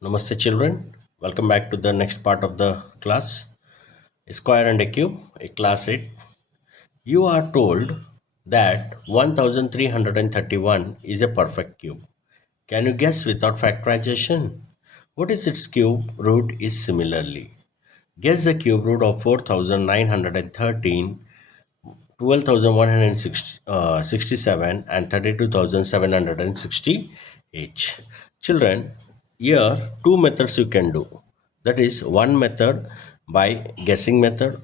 Namaste children, welcome back to the next part of the class. A square and a cube, a class 8. You are told that 1331 is a perfect cube. Can you guess without factorization? What is its cube root is similarly? Guess the cube root of 4913, 12,167 and 32,768. Children, here two methods you can do. That is one method by guessing method.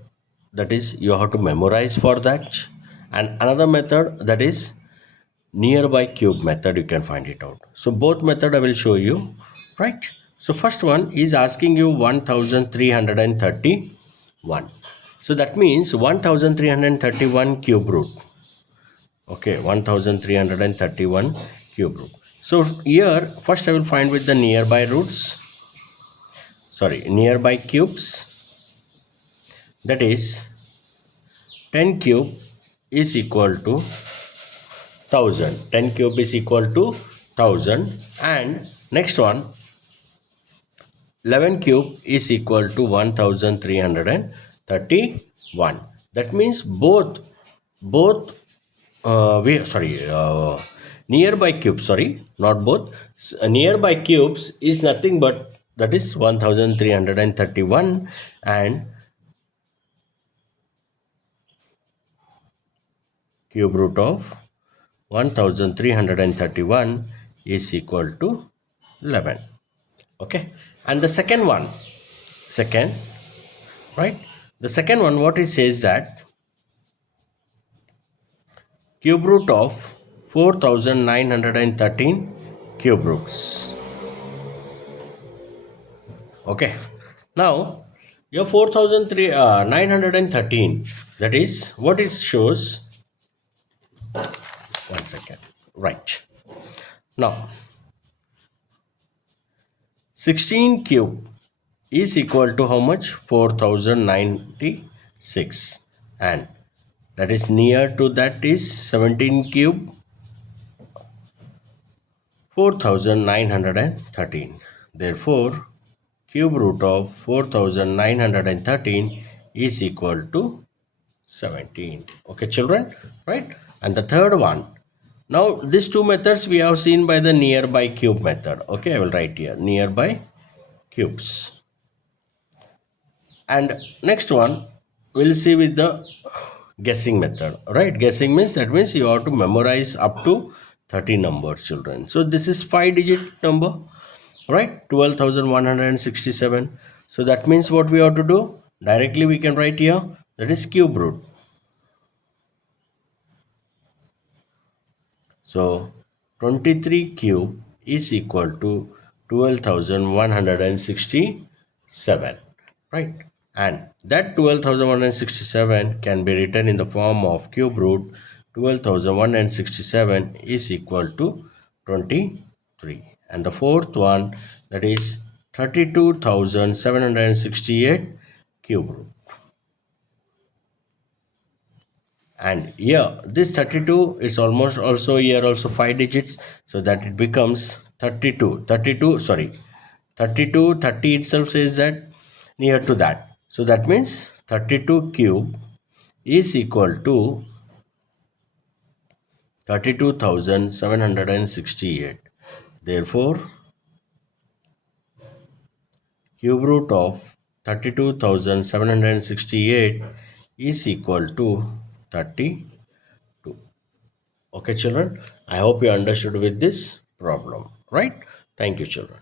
That is you have to memorize for that. And another method that is nearby cube method you can find it out. So both method I will show you. Right. So first one is asking you 1331. So that means 1331 cube root. Okay, 1331 cube root. So here first I will find with the nearby roots. Nearby cubes. That is 10 cube is equal to 1000. 10 cube is equal to 1000. And next one 11 cube is equal to 1331. That means both nearby cubes, not both. Nearby cubes is nothing but that is 1331 and cube root of 1331 is equal to 11. Okay, and the second one, the second one, what it says that cube root of 4913 cube roots. Okay, now your 4913, that is what it shows. One second. Right. Now 16 cube is equal to how much? 4096, and that is near to that is 17 cube 4913. Therefore cube root of 4913 is equal to 17. Okay children, right? And the third one, now these two methods we have seen by the nearby cube method. Okay, I will write here nearby cubes. And next one we'll see with the guessing method. Right, guessing means that means you have to memorize up to 30 numbers, children. So this is 5-digit number, right? 12,167. So that means what we have to do, directly we can write here, that is cube root. So 23 cube is equal to 12,167, right? And that 12,167 can be written in the form of cube root 12,167 is equal to 23. And the fourth one, that is 32,768 cube root. And here this 32 is almost also here also 5 digits, so that it becomes 32 30 itself says that near to that. So that means 32 cube is equal to 32,768. Therefore cube root of 32,768 is equal to 32. Okay children, I hope you understood with this problem, right? Thank you children.